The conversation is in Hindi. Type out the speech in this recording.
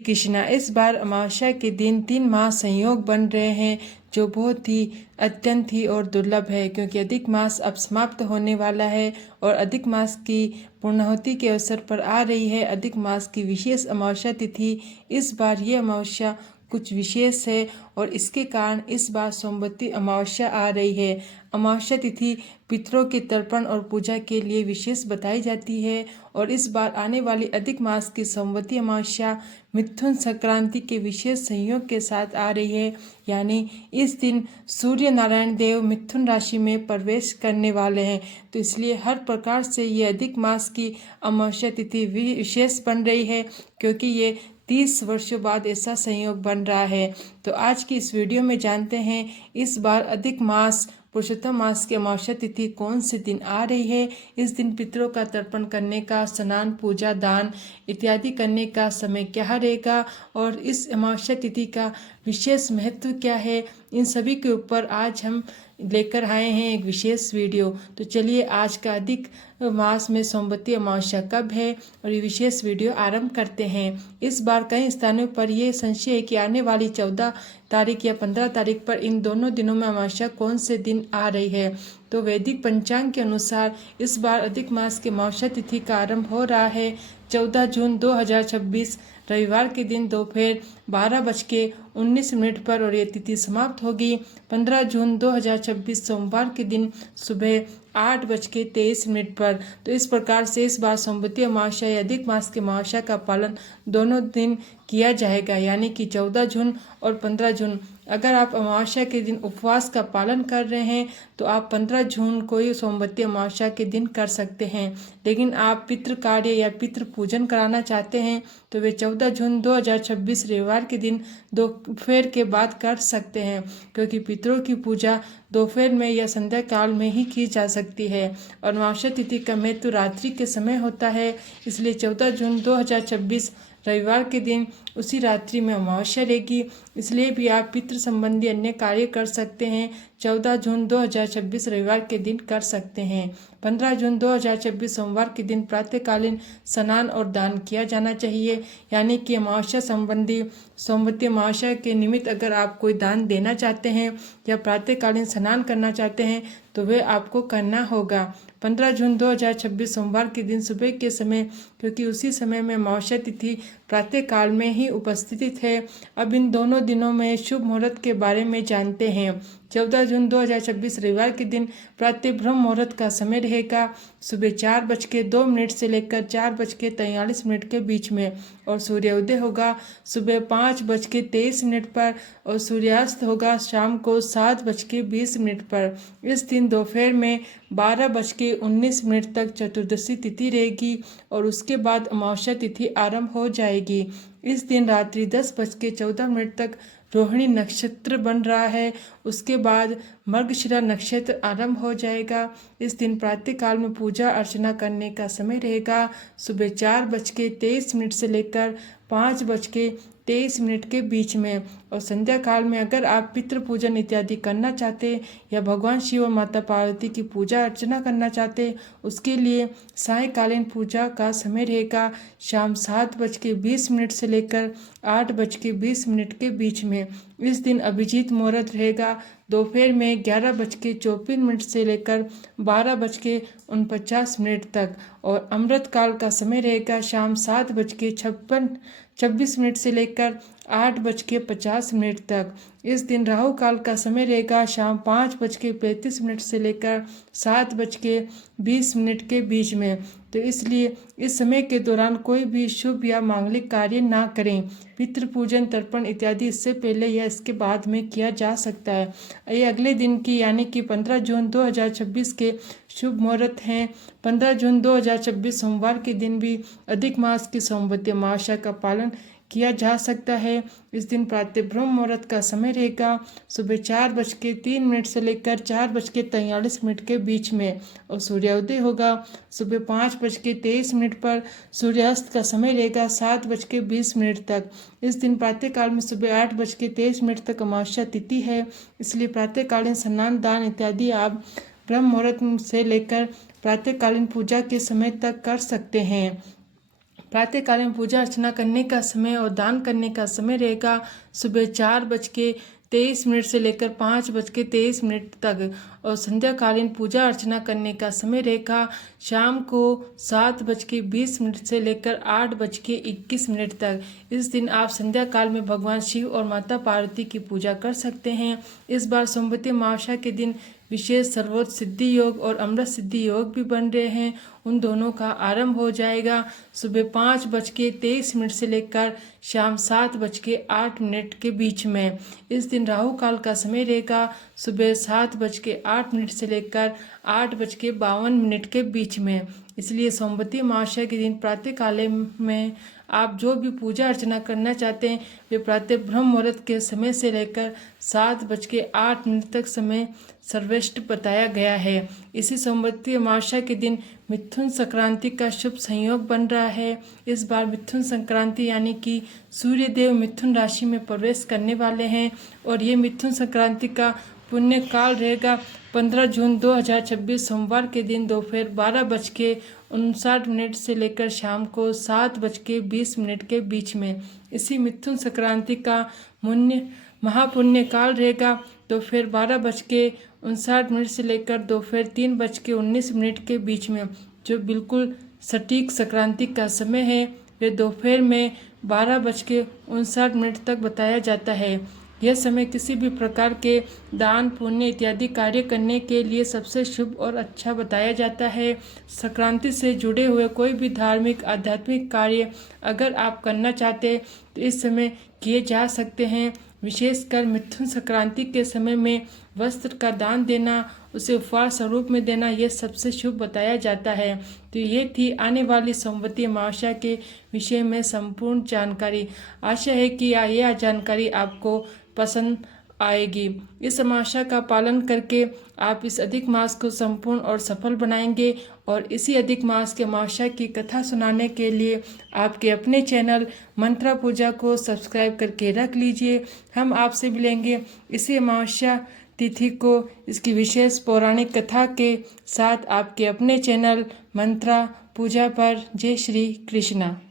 कृष्णा। इस बार अमावस्या के दिन 3 मास संयोग बन रहे हैं, जो बहुत ही अत्यंत ही और दुर्लभ है, क्योंकि अधिक मास अब समाप्त होने वाला है और अधिक मास की पूर्णाहुति के अवसर पर आ रही है अधिक मास की विशेष अमावस्या तिथि। इस बार ये अमावस्या कुछ विशेष है और इसके कारण इस बार सोमवती अमावस्या आ रही है। अमावस्या तिथि पितरों के तर्पण और पूजा के लिए विशेष बताई जाती है और इस बार आने वाली अधिक मास की सोमवती अमावस्या मिथुन संक्रांति के विशेष संयोग के साथ आ रही है, यानी इस दिन सूर्य नारायण देव मिथुन राशि में प्रवेश करने वाले हैं। तो इसलिए हर प्रकार से ये अधिक मास की अमावस्या तिथि विशेष बन रही है, क्योंकि ये 30 वर्षों बाद ऐसा संयोग बन रहा है। तो आज की इस वीडियो में जानते हैं इस बार अधिक मास पुरुषोत्तम मास की अमावस्या तिथि कौन से दिन आ रही है। इस दिन पितरों का तर्पण करने का, स्नान, पूजा, दान इत्यादि करने का समय क्या रहेगा और इस अमावस्या तिथि का विशेष महत्व क्या है, इन सभी के ऊपर आज हम लेकर आए हैं एक विशेष वीडियो। तो चलिए आज का अधिक मास में सोमवती अमावस्या कब है और ये विशेष वीडियो आरंभ करते हैं। इस बार कई स्थानों पर यह संशय है कि आने वाली 14 तारीख या 15 तारीख पर इन दोनों दिनों में अमावस्या कौन से दिन आ रही है। तो वैदिक पंचांग के अनुसार इस बार अधिक मास की अमावस्या तिथि का आरंभ हो रहा है 14 जून 2026 रविवार के दिन दोपहर 12:19 पर और ये तिथि समाप्त होगी 15 जून 2026 सोमवार के दिन सुबह 8:23 पर। तो इस प्रकार से इस बार सोमवती अमावस्या या अधिक मास की अमावस्या का पालन दोनों दिन किया जाएगा, यानी कि 14 जून और 15 जून। अगर आप अमावस्या के दिन उपवास का पालन कर रहे हैं तो आप 15 जून को ही सोमवती अमावस्या के दिन कर सकते हैं, लेकिन आप पितृ कार्य या पितृ पूजन कराना चाहते हैं तो वे 14 जून 2026 रविवार के दिन दोपहर के बाद कर सकते हैं, क्योंकि पितरों की पूजा दोपहर में या संध्या काल में ही की जा सकती है और अमावस्या तिथि का महत्व रात्रि के समय होता है। इसलिए 14 जून 2026 रविवार के दिन उसी रात्रि में अमावस्या रहेगी, इसलिए भी आप पितृ संबंधी अन्य कार्य कर सकते हैं 14 जून 2026 रविवार के दिन कर सकते हैं। 15 जून 2026 सोमवार के दिन प्रातःकालीन स्नान और दान किया जाना चाहिए, यानी कि अमावस्या संबंधी सोमवती अमावस्या के निमित्त अगर आप कोई दान देना चाहते हैं या प्रातःकालीन स्नान करना चाहते हैं तो वे आपको करना होगा 15 जून 2026 सोमवार के दिन सुबह के समय, क्योंकि उसी समय में अमावस्या तिथि प्रातःकाल में ही उपस्थित है। अब इन दोनों दिनों में शुभ मुहूर्त के बारे में जानते हैं। 14 जून 2026 रविवार के दिन प्रातः ब्रह्म मुहूर्त का समय रहेगा सुबह 4:02 से लेकर 4:43 के बीच में और सूर्योदय होगा सुबह 5:23 पर और सूर्यास्त होगा शाम को 7:20 पर। इस दिन दोपहर में 12:19 तक चतुर्दशी तिथि रहेगी और उसके बाद अमावस्या तिथि आरंभ हो जाएगी। इस दिन रात्रि 10:14 तक रोहिणी नक्षत्र बन रहा है, उसके बाद मृगशिरा नक्षत्र आरंभ हो जाएगा। इस दिन प्रातःकाल में पूजा अर्चना करने का समय रहेगा सुबह 4:23 से लेकर 5:23 के बीच में और संध्या काल में अगर आप पितृ पूजन इत्यादि करना चाहते या भगवान शिव और माता पार्वती की पूजा अर्चना करना चाहते उसके लिए सायंकालीन पूजा का समय रहेगा शाम 7:20 से लेकर 8:20 के बीच में। इस दिन अभिजीत मुहूर्त रहेगा दोपहर में 11:24 से लेकर 12:49 तक और अमृत काल का समय रहेगा शाम 7:26 से लेकर 8:50 तक। इस दिन राहु काल का समय रहेगा शाम 5:35 से लेकर 7:20 के बीच में। तो इसलिए इस समय के दौरान कोई भी शुभ या मांगलिक कार्य ना करें। पितृ पूजन तर्पण इत्यादि इससे पहले या इसके बाद में किया जा सकता है। ये अगले दिन की यानी कि 15 जून 2026 के शुभ मुहूर्त हैं। 15 जून 2026 सोमवार के दिन भी अधिक मास की सोमवती अमावस्या का पालन किया जा सकता है। इस दिन प्रातः ब्रह्म मुहूर्त का समय रहेगा सुबह 4:03 से लेकर 4:43 के बीच में और सूर्योदय होगा सुबह 5:23 पर। सूर्यास्त का समय रहेगा 7:20 तक। इस दिन प्रातःकाल में सुबह 8:23 तक अमावस्या तिथि है, इसलिए प्रातःकालीन स्नान दान इत्यादि आप ब्रह्म मुहूर्त से लेकर प्रातःकालीन पूजा के समय तक कर सकते हैं। प्रातःकालीन पूजा अर्चना करने का समय और दान करने का समय रहेगा सुबह 4:23 से लेकर 5:23 तक, और संध्याकालीन पूजा अर्चना करने का समय रहेगा शाम को 7:20 से लेकर 8:21 तक। इस दिन आप संध्या काल में भगवान शिव और माता पार्वती की पूजा कर सकते हैं। इस बार सोमवती अमावस्या के दिन विशेष सर्वोच्च सिद्धि योग और अमृत सिद्धि योग भी बन रहे हैं। उन दोनों का आरंभ हो जाएगा सुबह 5:23 से लेकर शाम 7:08 के बीच में। इस दिन राहु काल का समय रहेगा सुबह 7:08 से लेकर 8:52 के बीच में। इसलिए सोमवती अमावस्या के दिन प्रातः काल में आप जो भी पूजा अर्चना करना चाहते हैं वे प्रातः ब्रह्म मुहूर्त के समय से लेकर 7:08 तक समय सर्वश्रेष्ठ बताया गया है। इसी सोमवती अमावस्या के दिन मिथुन संक्रांति का शुभ संयोग बन रहा है। इस बार मिथुन संक्रांति यानी कि सूर्य देव मिथुन राशि में प्रवेश करने वाले हैं और ये मिथुन संक्रांति का पुण्य काल रहेगा 15 जून 2026 सोमवार के दिन दोपहर 12:59 से लेकर शाम को 7:20 के बीच में। इसी मिथुन संक्रांति का महापुण्य काल रहेगा दोपहर 12:59 से लेकर दोपहर 3:19 के बीच में। जो बिल्कुल सटीक संक्रांति का समय है वे दोपहर में 12:59 तक बताया जाता है। यह समय किसी भी प्रकार के दान पुण्य इत्यादि कार्य करने के लिए सबसे शुभ और अच्छा बताया जाता है। संक्रांति से जुड़े हुए कोई भी धार्मिक आध्यात्मिक कार्य अगर आप करना चाहते तो इस समय किए जा सकते हैं। विशेषकर मिथुन संक्रांति के समय में वस्त्र का दान देना, उसे उपहार स्वरूप में देना, यह सबसे शुभ बताया जाता है। तो ये थी आने वाली सोमवती अमावस्या के विषय में संपूर्ण जानकारी। आशा है कि यह जानकारी आपको पसंद आएगी। इस अमावस्या का पालन करके आप इस अधिक मास को संपूर्ण और सफल बनाएंगे। और इसी अधिक मास के अमावस्या की कथा सुनाने के लिए आपके अपने चैनल मंत्रा पूजा को सब्सक्राइब करके रख लीजिए। हम आपसे मिलेंगे इसी अमावस्या तिथि को इसकी विशेष पौराणिक कथा के साथ आपके अपने चैनल मंत्रा पूजा पर। जय श्री कृष्णा।